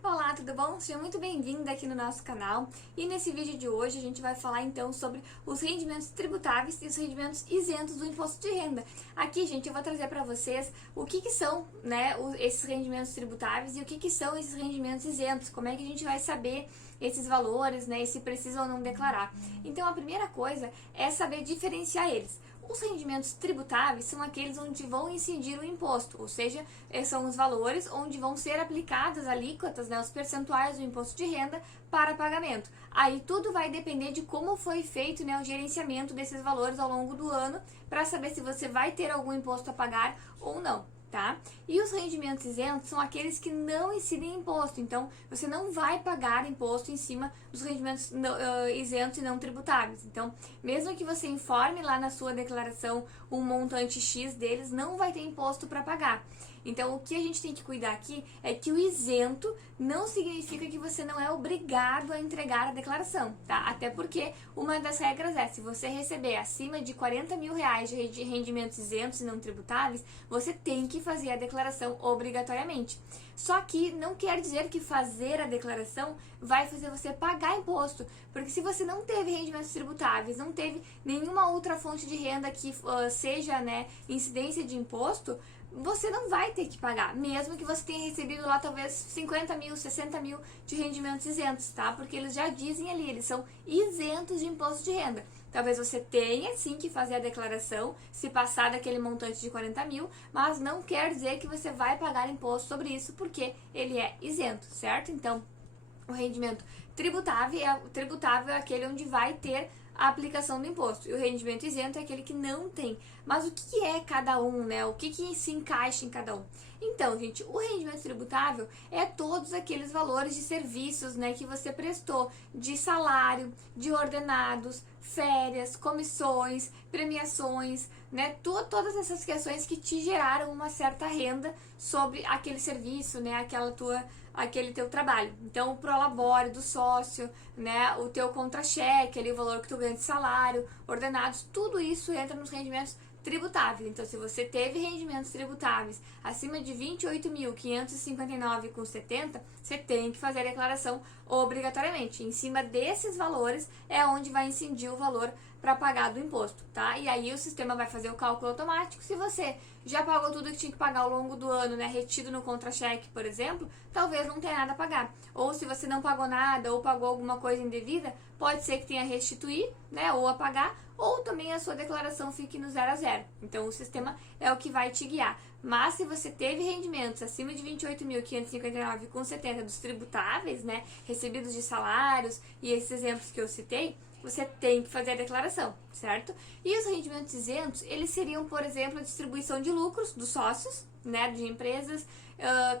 Olá, tudo bom? Seja muito bem-vindo aqui no nosso canal. E nesse vídeo de hoje a gente vai falar então sobre os rendimentos tributáveis e os rendimentos isentos do imposto de renda. Aqui, gente, eu vou trazer para vocês o que são, né, esses rendimentos tributáveis e o que são esses rendimentos isentos. Como é que a gente vai saber esses valores, né, e se precisa ou não declarar. Então, a primeira coisa é saber diferenciar eles. Os rendimentos tributáveis são aqueles onde vão incidir o imposto, ou seja, são os valores onde vão ser aplicadas alíquotas, né, os percentuais do imposto de renda para pagamento. Aí tudo vai depender de como foi feito, né, o gerenciamento desses valores ao longo do ano, para saber se você vai ter algum imposto a pagar ou não. Tá? E os rendimentos isentos são aqueles que não incidem imposto, então você não vai pagar imposto em cima dos rendimentos isentos e não tributáveis. Então, mesmo que você informe lá na sua declaração um montante X deles, não vai ter imposto para pagar. Então, o que a gente tem que cuidar aqui é que o isento não significa que você não é obrigado a entregar a declaração, tá? Até porque uma das regras é, se você receber acima de 40 mil reais de rendimentos isentos e não tributáveis, você tem que fazer a declaração obrigatoriamente. Só que não quer dizer que fazer a declaração vai fazer você pagar imposto, porque se você não teve rendimentos tributáveis, não teve nenhuma outra fonte de renda que seja, né, incidência de imposto, você não vai ter que pagar, mesmo que você tenha recebido lá talvez 50 mil, 60 mil de rendimentos isentos, tá? Porque eles já dizem ali, eles são isentos de imposto de renda. Talvez você tenha sim que fazer a declaração se passar daquele montante de 40 mil, mas não quer dizer que você vai pagar imposto sobre isso, porque ele é isento, certo? Então, o rendimento tributável é aquele onde vai ter a aplicação do imposto. E o rendimento isento é aquele que não tem. Mas o que é cada um, né? O que se encaixa em cada um? Então, gente, o rendimento tributável é todos aqueles valores de serviços, né, que você prestou, de salário, de ordenados, férias, comissões, premiações, né, todas essas questões que te geraram uma certa renda sobre aquele serviço, né, aquele teu trabalho. Então, o prolabore do sócio, né, o teu contra-cheque, ali, o valor que tu ganha de salário, ordenados, tudo isso entra nos rendimentos tributáveis. Então, se você teve rendimentos tributáveis acima de 28.559,70, você tem que fazer a declaração obrigatoriamente. Em cima desses valores é onde vai incidir o valor para pagar do imposto, tá? E aí o sistema vai fazer o cálculo automático. Se você já pagou tudo que tinha que pagar ao longo do ano, né, retido no contra-cheque, por exemplo, talvez não tenha nada a pagar. Ou se você não pagou nada ou pagou alguma coisa indevida, pode ser que tenha a restituir, né, ou a pagar, ou também a sua declaração fique no 0 a 0. Então o sistema é o que vai te guiar. Mas se você teve rendimentos acima de 28.559,70 dos tributáveis, né, recebidos de salários e esses exemplos que eu citei, você tem que fazer a declaração, certo? E os rendimentos isentos, eles seriam, por exemplo, a distribuição de lucros dos sócios, né, de empresas,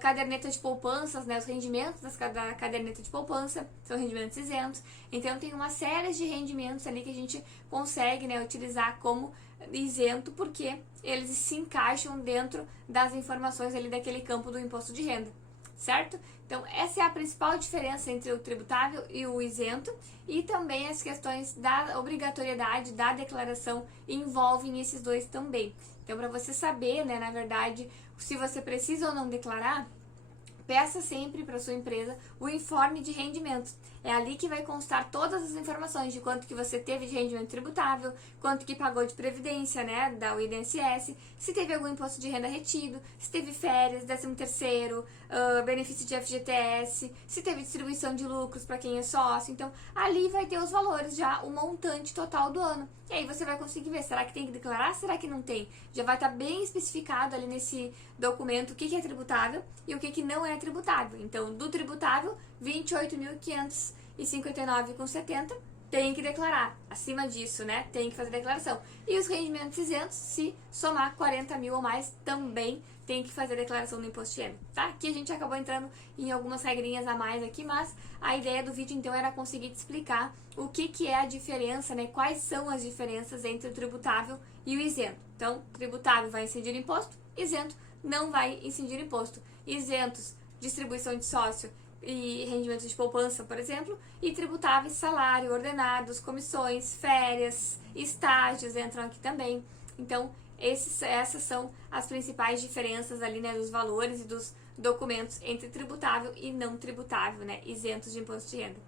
caderneta de poupanças, né, os rendimentos da caderneta de poupança são rendimentos isentos. Então, tem uma série de rendimentos ali que a gente consegue, né, utilizar como isento, porque eles se encaixam dentro das informações ali daquele campo do imposto de renda, certo? Então, essa é a principal diferença entre o tributável e o isento, e também as questões da obrigatoriedade da declaração envolvem esses dois também. Então, para você saber, né, na verdade, se você precisa ou não declarar, peça sempre para sua empresa o informe de rendimentos. É ali que vai constar todas as informações de quanto que você teve de rendimento tributável, quanto que pagou de previdência, né, da INSS, se teve algum imposto de renda retido, se teve férias, 13º, benefício de FGTS, se teve distribuição de lucros para quem é sócio. Então, ali vai ter os valores já, o montante total do ano. E aí você vai conseguir ver, será que tem que declarar, será que não tem? Já vai estar bem especificado ali nesse documento o que é tributável e o que não é tributável. Então, do tributável, 28.559,70 tem que declarar. Acima disso, né, tem que fazer declaração. E os rendimentos isentos, se somar 40 mil ou mais, também tem que fazer a declaração do imposto de renda, tá? Aqui a gente acabou entrando em algumas regrinhas a mais aqui, mas a ideia do vídeo, então, era conseguir te explicar o que é a diferença, né, quais são as diferenças entre o tributável e o isento. Então, tributável vai incidir imposto, isento não vai incidir imposto. Isentos, distribuição de sócio e rendimentos de poupança, por exemplo, e tributáveis, salário, ordenados, comissões, férias, estágios entram aqui também. Então, essas são as principais diferenças ali, né, dos valores e dos documentos entre tributável e não tributável, né, isentos de imposto de renda.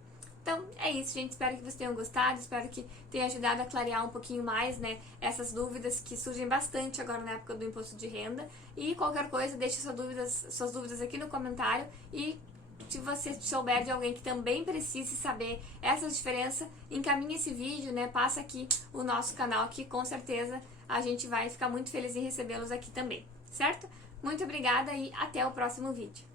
Então, é isso, gente. Espero que vocês tenham gostado, espero que tenha ajudado a clarear um pouquinho mais, né, essas dúvidas que surgem bastante agora na época do imposto de renda. E qualquer coisa, deixe suas dúvidas aqui no comentário e se você souber de alguém que também precise saber essa diferença, encaminhe esse vídeo, né, passa aqui o nosso canal, que com certeza a gente vai ficar muito feliz em recebê-los aqui também, certo? Muito obrigada e até o próximo vídeo.